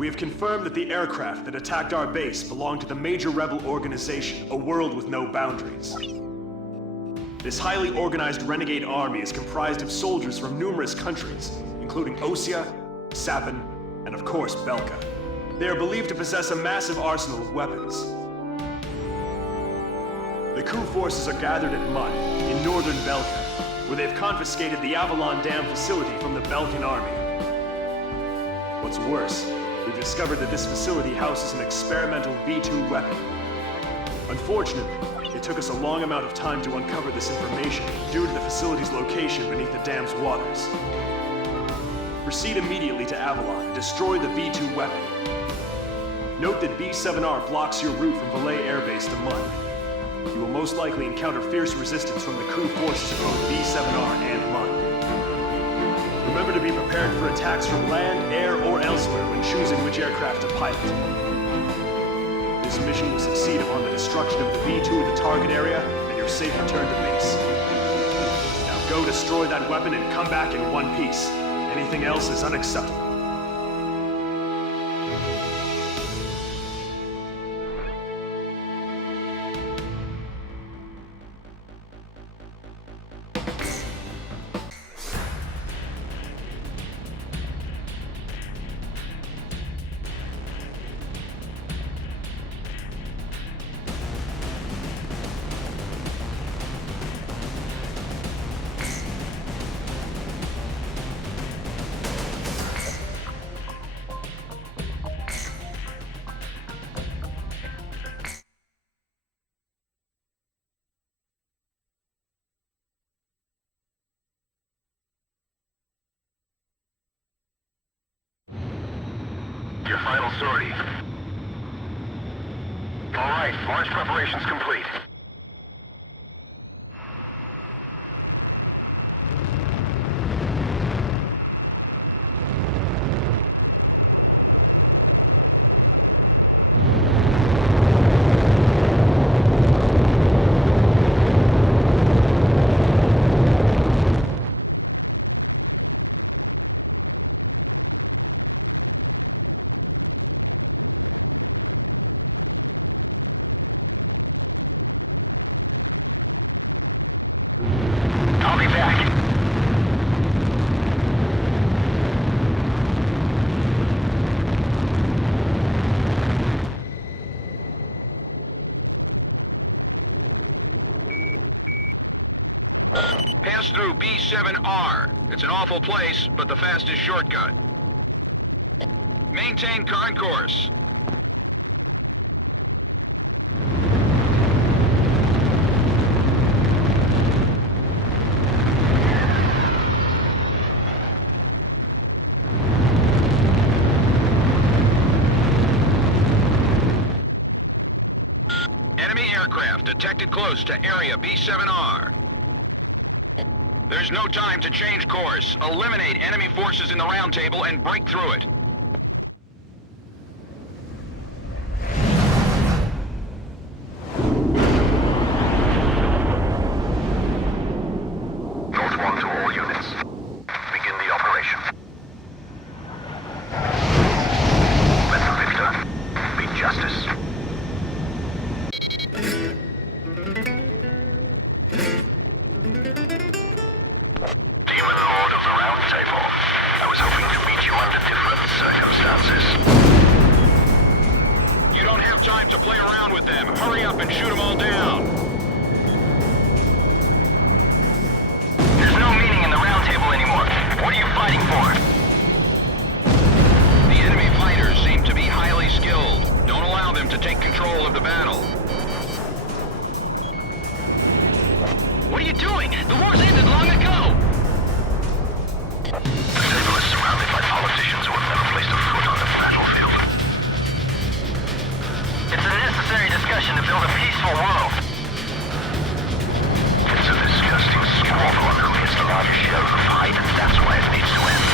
We have confirmed that the aircraft that attacked our base belonged to the major rebel organization, A World with No Boundaries. This highly organized renegade army is comprised of soldiers from numerous countries, including Osea, Sapin, and of course Belkan. They are believed to possess a massive arsenal of weapons. The coup forces are gathered at Mud, in northern Belkan, where they've confiscated the Avalon Dam facility from the Belkan army. What's worse, we've discovered that this facility houses an experimental V2 weapon. Unfortunately, it took us a long amount of time to uncover this information due to the facility's location beneath the dam's waters. Proceed immediately to Avalon and destroy the V2 weapon. Note that B7R blocks your route from Valet Air Base to Mud. You will most likely encounter fierce resistance from the crew forces of both B7R and Mud. Remember to be prepared for attacks from land, air, or elsewhere when choosing which aircraft to pilot. This mission will succeed upon the destruction of the V2 in the target area and your safe return to base. Now go destroy that weapon and come back in one piece. Anything else is unacceptable. Your final sortie. All right, launch preparations complete. I'll be back. Pass through B7R. It's an awful place, but the fastest shortcut. Maintain current course. Enemy aircraft detected close to area B7R. There's no time to change course. Eliminate enemy forces in the round table and break through it. Note 1 to all units. Begin the operation. Let the victor be justice. Demon Lord of the Round Table. I was hoping to meet you under different circumstances. You don't have time to play around with them. Hurry up and shoot them all down. There's no meaning in the Round Table anymore. What are you fighting for? The enemy fighters seem to be highly skilled. Don't allow them to take control of the battle. What are you doing? The war's ended long ago! The table is surrounded by politicians who have never placed a foot on the battlefield. It's a necessary discussion to build a peaceful world. It's a disgusting squabble on who gets the largest share of the fight, and that's why it needs to end.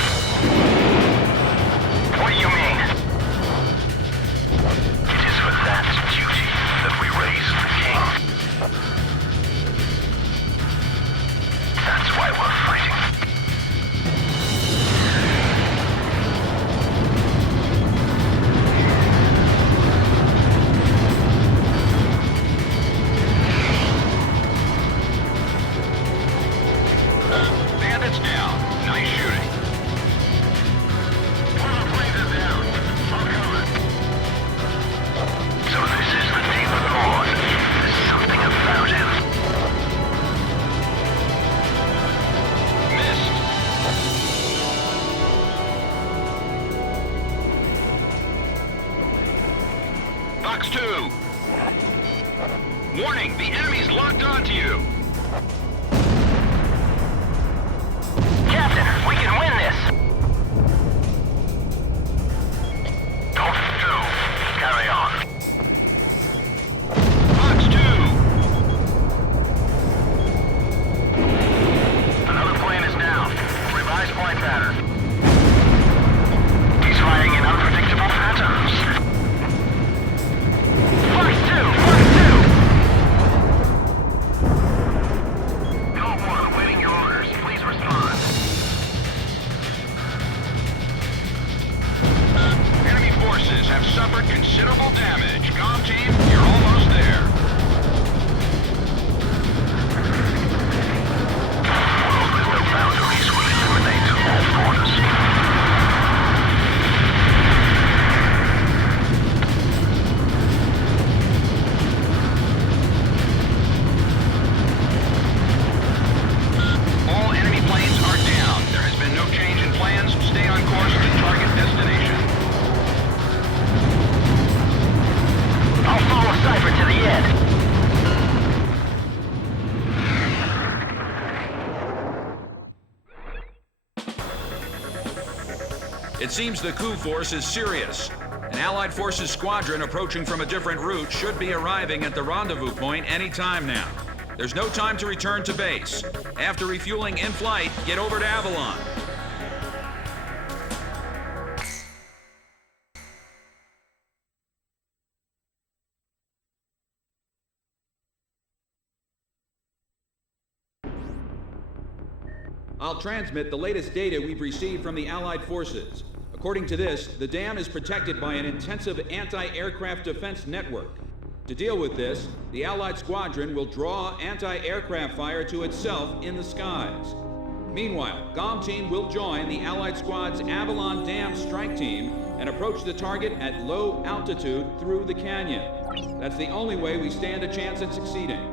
Fox 2! Warning, the enemy's locked onto you! Captain, we can win this! Fox 2, carry on. Fox 2! Another plane is down. Revised flight pattern. He's flying in unpredictable patterns. Fox 2! Fox 2! Go 1, awaiting your orders. Please respond. Enemy forces have suffered considerable damage. Comm team, you're almost there. There's no boundaries will eliminate all foreigners. All enemy planes are down. There has been no change in plans. Stay on course to target destination. I'll follow Cypher to the end. It seems the coup force is serious. An Allied Forces squadron approaching from a different route should be arriving at the rendezvous point any time now. There's no time to return to base. After refueling in flight, get over to Avalon. I'll transmit the latest data we've received from the Allied forces. According to this, the dam is protected by an intensive anti-aircraft defense network. To deal with this, the Allied squadron will draw anti-aircraft fire to itself in the skies. Meanwhile, GOM team will join the Allied squad's Avalon Dam strike team and approach the target at low altitude through the canyon. That's the only way we stand a chance at succeeding.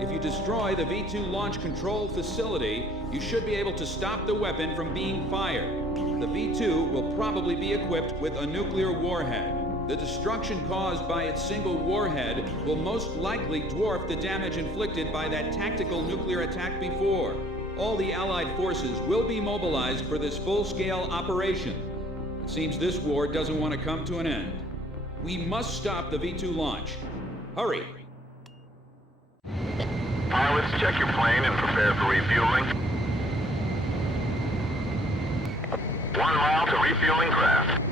If you destroy the V-2 launch control facility, you should be able to stop the weapon from being fired. The V-2 will probably be equipped with a nuclear warhead. The destruction caused by its single warhead will most likely dwarf the damage inflicted by that tactical nuclear attack before. All the Allied forces will be mobilized for this full-scale operation. It seems this war doesn't want to come to an end. We must stop the V-2 launch. Hurry! Pilots, check your plane and prepare for refueling. 1 mile to refueling craft.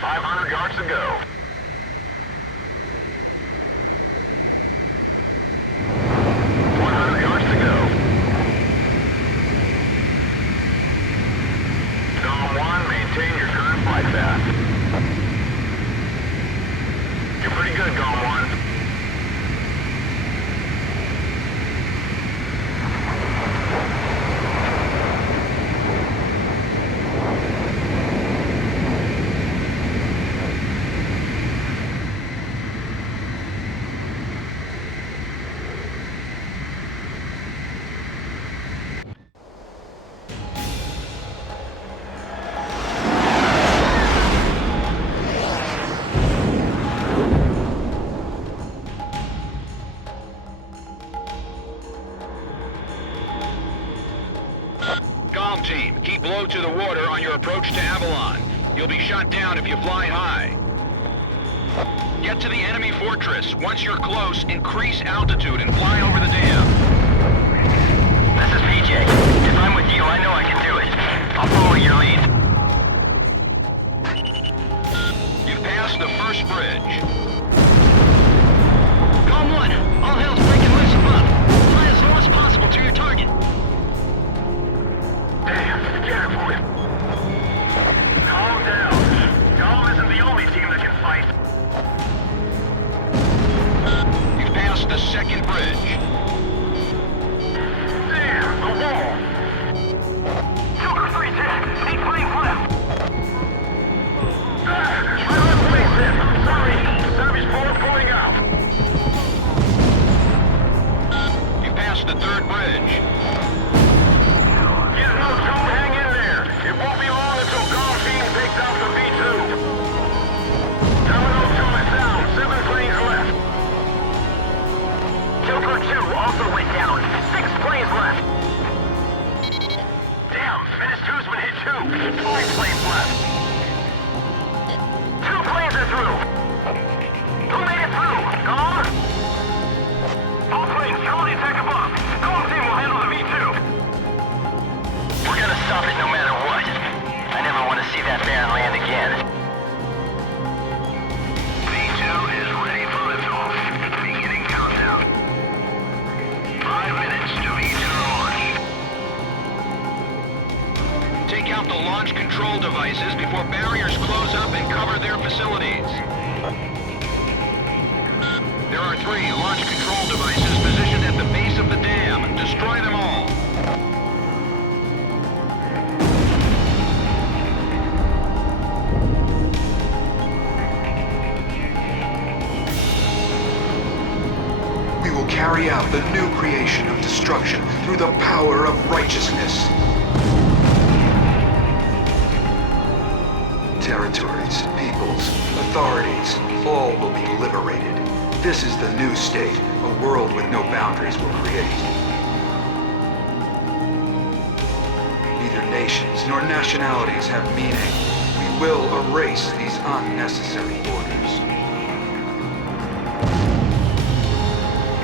500 yards to go. 100 yards to go. Zone 1, maintain your current flight path. You're pretty good, Gone 1. Team, keep low to the water on your approach to Avalon. You'll be shot down if you fly high. Get to the enemy fortress. Once you're close, increase altitude and fly over the dam. This is PJ. If I'm with you, I know I can do it. I'll follow your lead. You've passed the first bridge. Calm 1, all hell's breaking loose above. Fly as low as possible to your target. Damn, careful. Calm down. Calm isn't the only team that can fight. You've passed the second bridge. Damn, the wall. Joker 3's hit. 8 planes left. My left plane's hit. Sorry. Savage 4 pulling out. You passed the third bridge. Get no, don't hang in there. It won't be long until Gone team 5 planes left. 2 planes are through. Who made it through? Gone? All planes, currently attack above. Home team will handle the V2. We're gonna stop it no matter what. I never want to see that Baron land again. V2 is ready for liftoff. Beginning countdown. 5 minutes to V2 launch. Take out the launch control devices before barriers close up and cover their facilities. There are 3 launch control devices positioned at the base of the dam. Destroy them all. We will carry out the new creation of destruction through the power of righteousness. Territories, peoples, authorities, all will be liberated. This is the new state, a world with no boundaries will create. Neither nations nor nationalities have meaning. We will erase these unnecessary borders.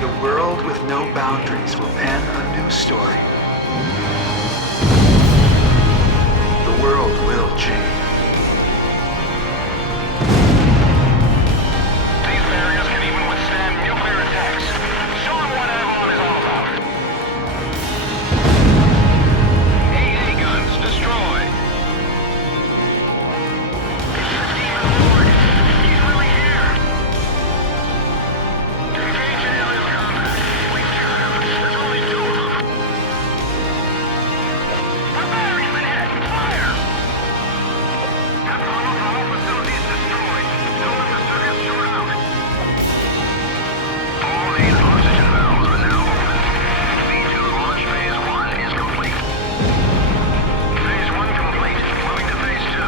The world with no boundaries will pen a new story. The world will change. These barriers can even withstand nuclear attacks. Show them what Avalon is all about. AA guns destroyed. It's the Demon Lord. He's really here. Engage in aerial combat. We got him. There's only 2 of them. The battery's been hit. Fire! Have almost all facilities destroyed. Don't let the circuits short out. All 8 oxygen valves are now open. V2 launch phase 1 is complete. Phase 1 complete. Moving to phase 2.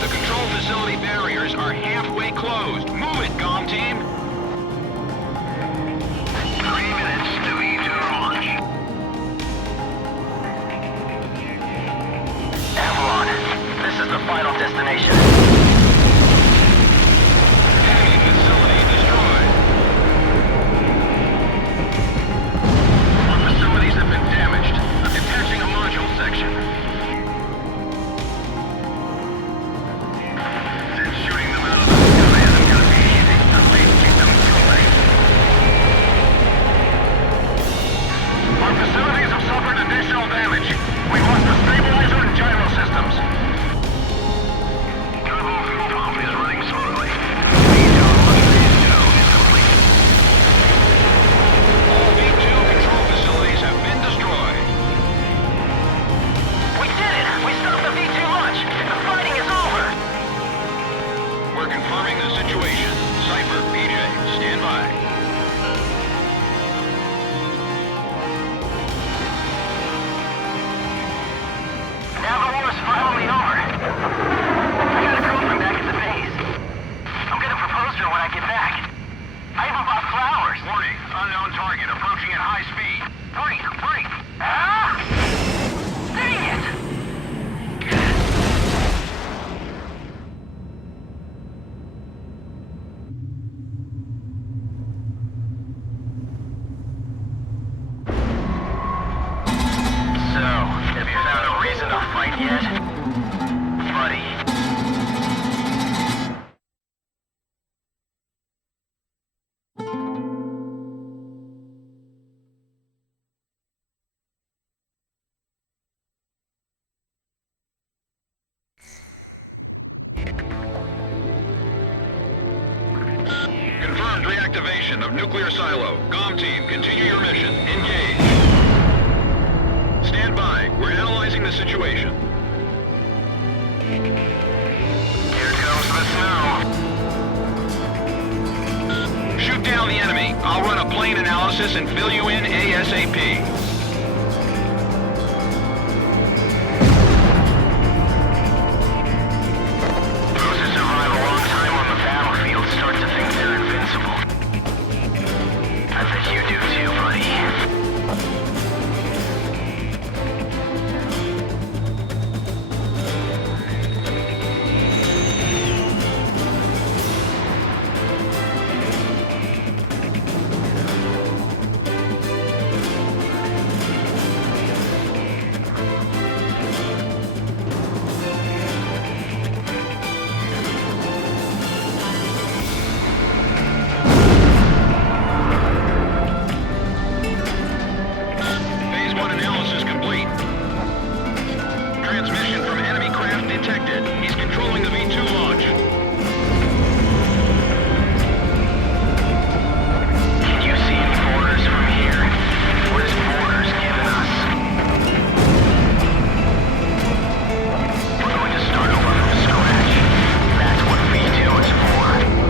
The control facility barriers are halfway closed. Move it, GOM team. 3 minutes to V2 launch. Avalon, this is the final destination. Enemy facility destroyed. Our facilities have been damaged. I'm detaching a module section. Since shooting them out of the sky isn't gonna be easy, at least keep them going. Our facilities have suffered additional damage. We've lost the stabilizer and gyro systems. Turbo fuel pump is running smoothly. V2 launch phase 2 is complete. All V2 control facilities have been destroyed. We did it! We stopped the V2 launch! The fighting is over! We're confirming the situation. Cypher, PJ, stand by. Now the war's finally over. I got a girlfriend back at the base. I'm gonna propose to her when I get back. I even bought flowers. Warning, unknown target approaching at high speed. Break! Break! Ah! Dang it! So, have you found a reason to fight yet? Buddy. Confirmed reactivation of nuclear silo. GOM team, continue your mission. Engage. Stand by. We're analyzing the situation. Here comes the snow. Shoot down the enemy. I'll run a plane analysis and fill you in ASAP. Those who survive a long time on the battlefield start to think they're invincible. I think you do too, buddy. detected. He's controlling the V2 launch. Can you see any borders from here? What is borders giving us? We're going to start over from scratch. That's what V2 is for.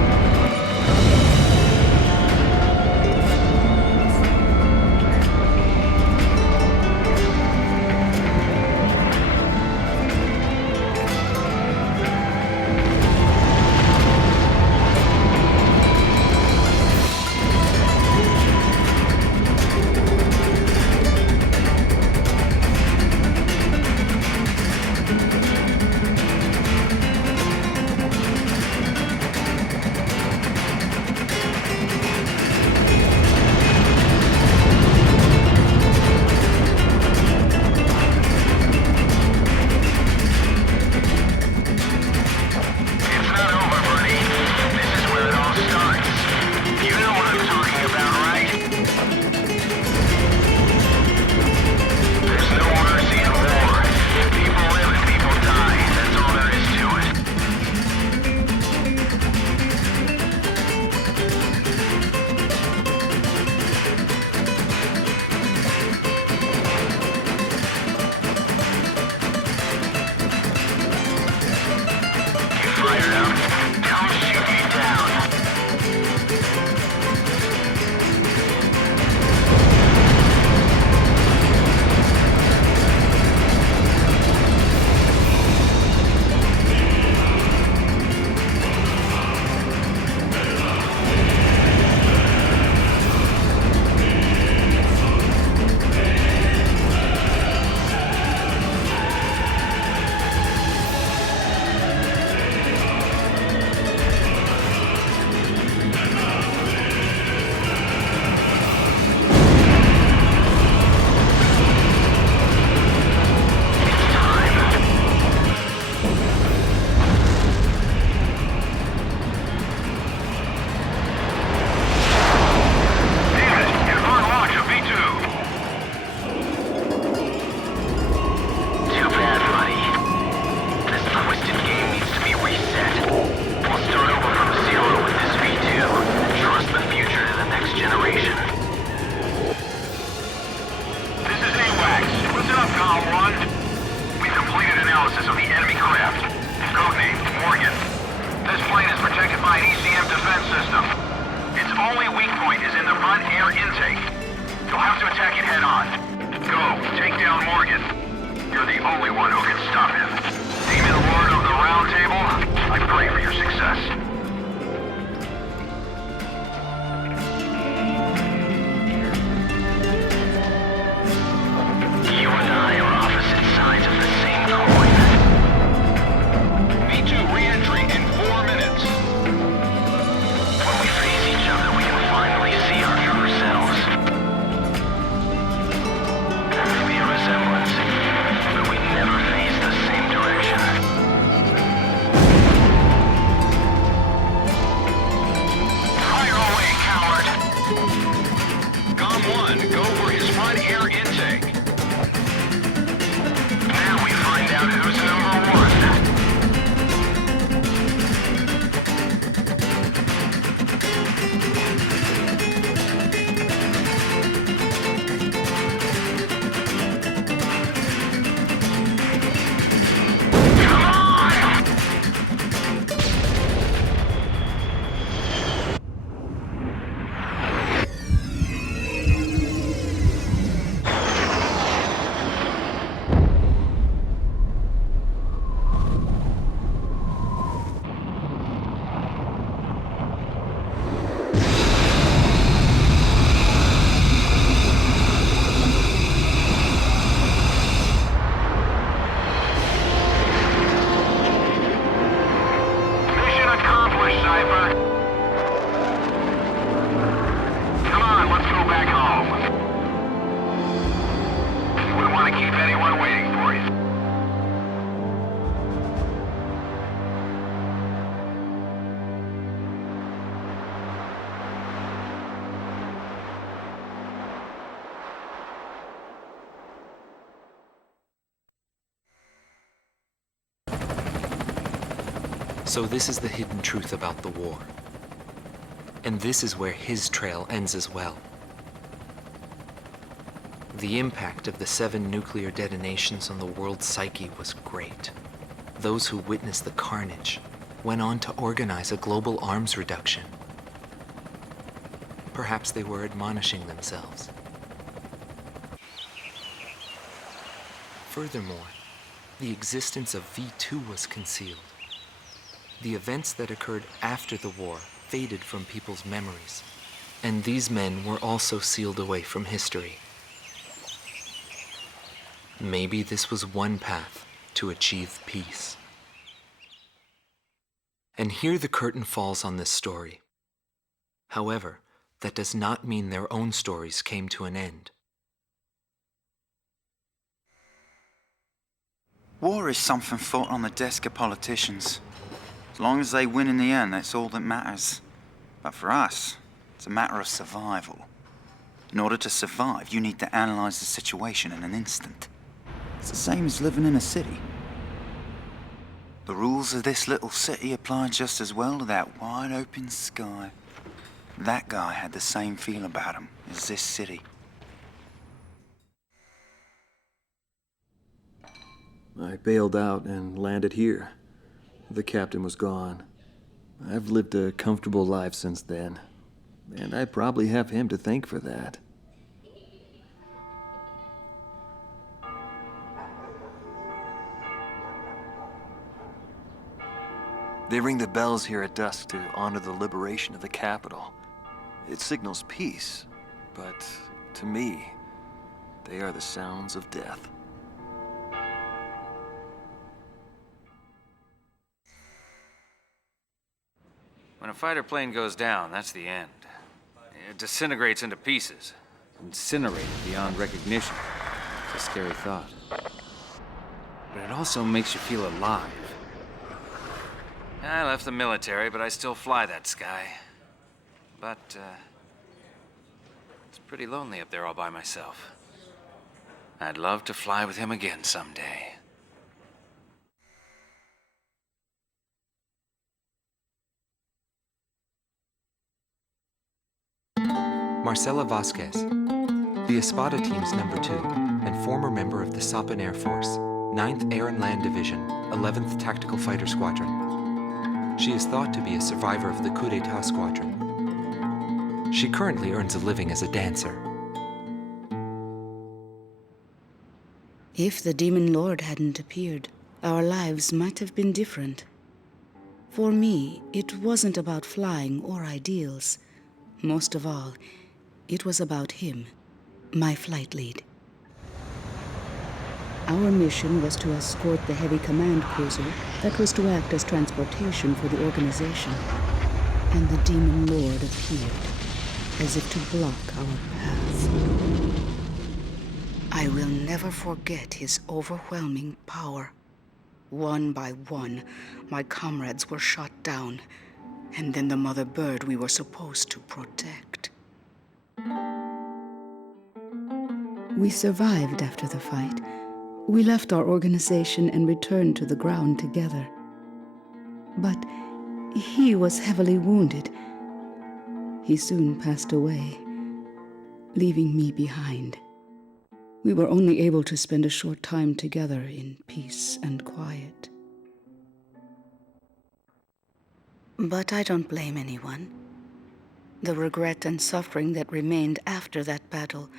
Maybe a resemblance, but we never So this is the hidden truth about the war. And this is where his trail ends as well. The impact of the 7 nuclear detonations on the world's psyche was great. Those who witnessed the carnage went on to organize a global arms reduction. Perhaps they were admonishing themselves. Furthermore, the existence of V2 was concealed. The events that occurred after the war faded from people's memories, and these men were also sealed away from history. Maybe this was one path to achieve peace. And here the curtain falls on this story. However, that does not mean their own stories came to an end. War is something fought on the desk of politicians. As long as they win in the end, that's all that matters. But for us, it's a matter of survival. In order to survive, you need to analyze the situation in an instant. It's the same as living in a city. The rules of this little city apply just as well to that wide open sky. That guy had the same feel about him as this city. I bailed out and landed here. The captain was gone. I've lived a comfortable life since then, and I probably have him to thank for that. They ring the bells here at dusk to honor the liberation of the capital. It signals peace, but to me, they are the sounds of death. When a fighter plane goes down, that's the end. It disintegrates into pieces. Incinerated beyond recognition. It's a scary thought. But it also makes you feel alive. I left the military, but I still fly that sky. But, it's pretty lonely up there all by myself. I'd love to fly with him again someday. Marcela Vasquez, the Espada team's number 2 and former member of the Sapan Air Force, 9th Air and Land Division, 11th Tactical Fighter Squadron. She is thought to be a survivor of the coup d'etat squadron. She currently earns a living as a dancer. If the Demon Lord hadn't appeared, our lives might have been different. For me, it wasn't about flying or ideals. Most of all, it was about him, my flight lead. Our mission was to escort the heavy command cruiser that was to act as transportation for the organization. And the Demon Lord appeared, as if to block our paths. I will never forget his overwhelming power. One by one, my comrades were shot down, and then the mother bird we were supposed to protect. We survived after the fight. We left our organization and returned to the ground together. But he was heavily wounded. He soon passed away, leaving me behind. We were only able to spend a short time together in peace and quiet. But I don't blame anyone. The regret and suffering that remained after that battle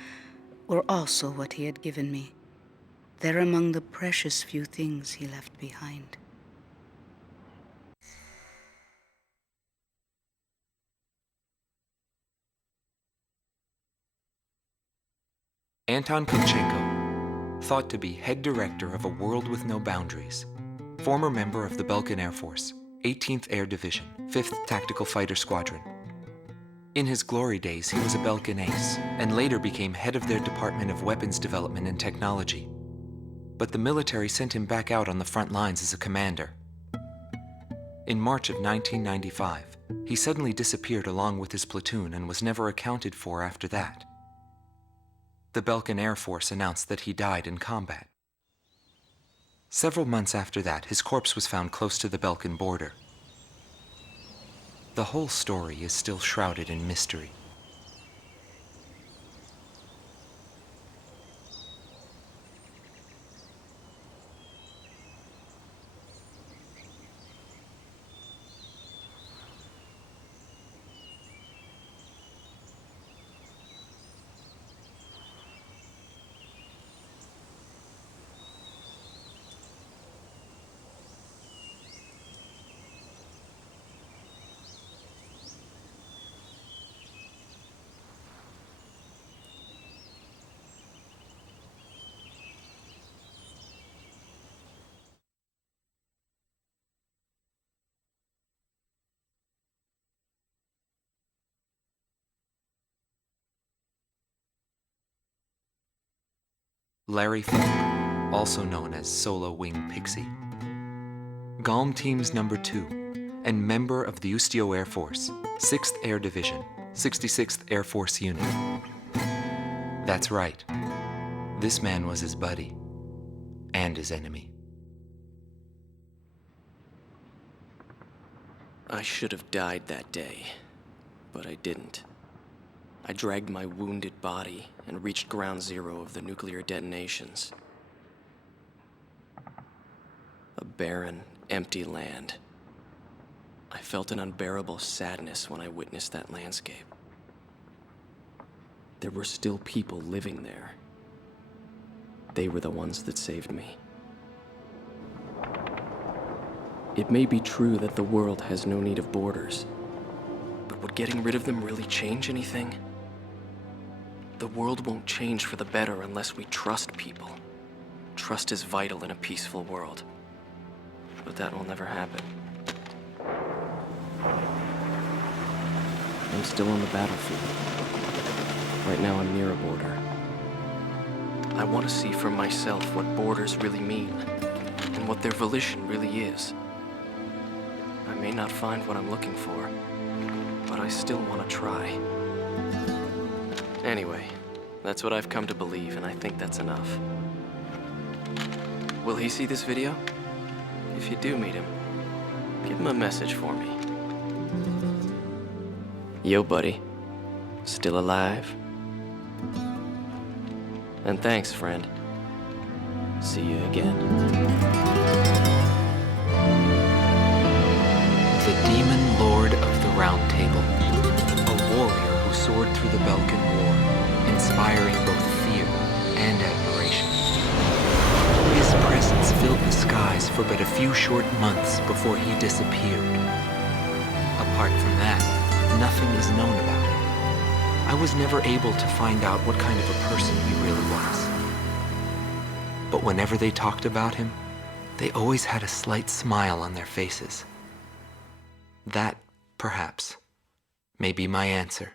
were also what he had given me. They're among the precious few things he left behind. Anton Kunchenko, thought to be head director of a world with no boundaries, former member of the Belkan Air Force, 18th Air Division, 5th Tactical Fighter Squadron. In his glory days, he was a Belkan Ace, and later became head of their Department of Weapons Development and Technology. But the military sent him back out on the front lines as a commander. In March of 1995, he suddenly disappeared along with his platoon and was never accounted for after that. The Belkan Air Force announced that he died in combat. Several months after that, his corpse was found close to the Belkan border. The whole story is still shrouded in mystery. Larry Falk, also known as Solo Wing Pixie. GALM Team's number 2, and member of the Ustio Air Force, 6th Air Division, 66th Air Force Unit. That's right. This man was his buddy, and his enemy. I should have died that day, but I didn't. I dragged my wounded body and reached ground zero of the nuclear detonations. A barren, empty land. I felt an unbearable sadness when I witnessed that landscape. There were still people living there. They were the ones that saved me. It may be true that the world has no need of borders, but would getting rid of them really change anything? The world won't change for the better unless we trust people. Trust is vital in a peaceful world. But that will never happen. I'm still on the battlefield. Right now I'm near a border. I want to see for myself what borders really mean, and what their volition really is. I may not find what I'm looking for, but I still want to try. Anyway, that's what I've come to believe, and I think that's enough. Will he see this video? If you do meet him, give him a message for me. Yo, buddy. Still alive? And thanks, friend. See you again. The Demon Lord of the Round Table, a warrior who soared through the Belkan War, inspiring both fear and admiration. His presence filled the skies for but a few short months before he disappeared. Apart from that, nothing is known about him. I was never able to find out what kind of a person he really was. But whenever they talked about him, they always had a slight smile on their faces. That, perhaps, may be my answer.